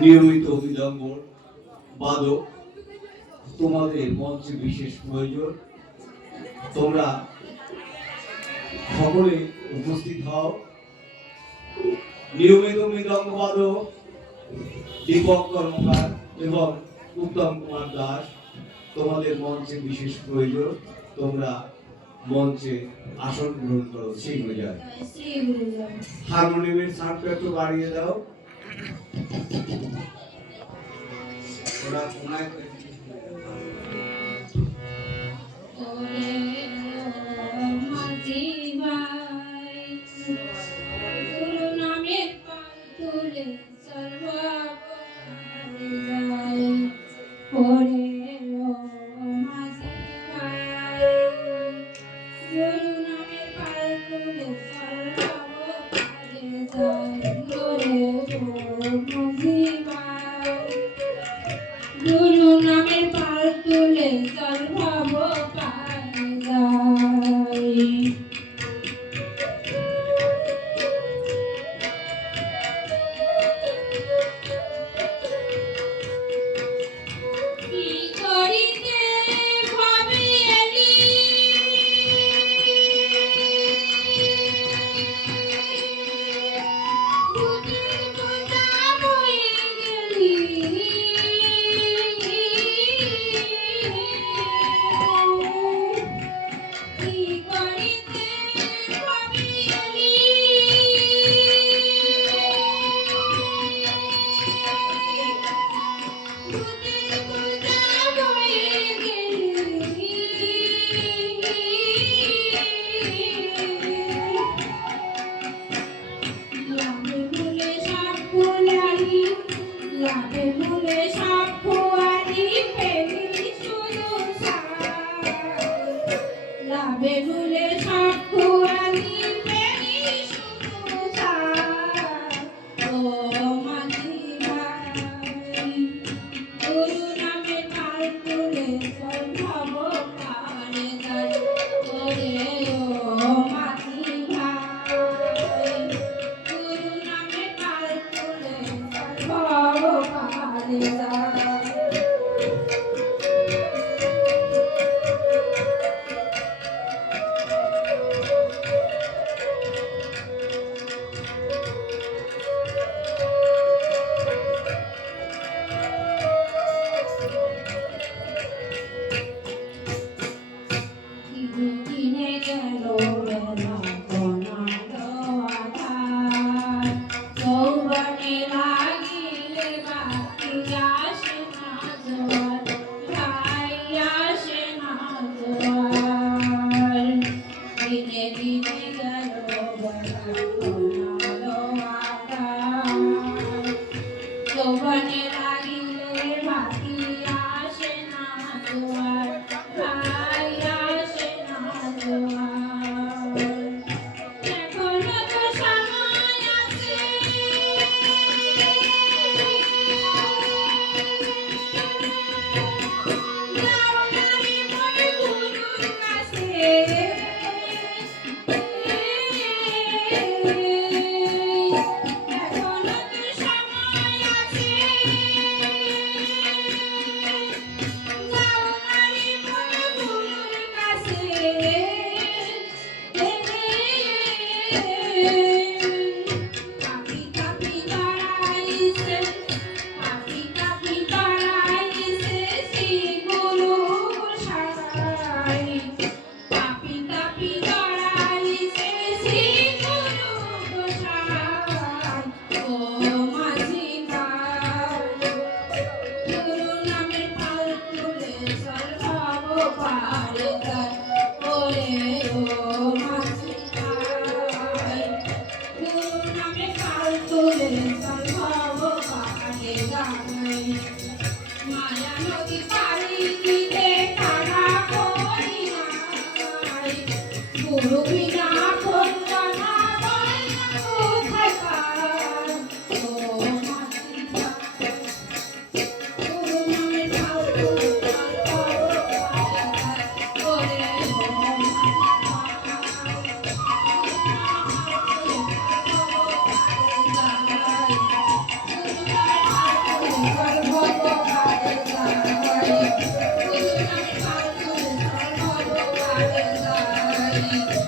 নিয়মিত মৃদঙ্গ বাদক তোমাদের মঞ্চে বিশেষ প্রয়োজন। তোমরা সকলে উপস্থিত হও। নিয়মিত মৃদঙ্গ বাদক দীপক কর্মকার এবং উত্তম কুমার দাস, তোমাদের মঞ্চে বিশেষ প্রয়োজন। তোমরা মঞ্চে আসন গ্রহণ করো। শ্রী গুরুজয়। হারমোনিয়ামের সাউন্ডটা একটু বাড়িয়ে দাও। ওরা কোনায় গুরু নামের পাল তুলে চল ভাব পারে যাই।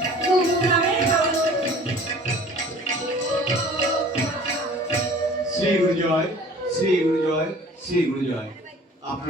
গুরু নামের পাল তোলে শ্রী গুরু জয়, শ্রী গুরু জয়, শ্রী গুরু জয়। আপনারা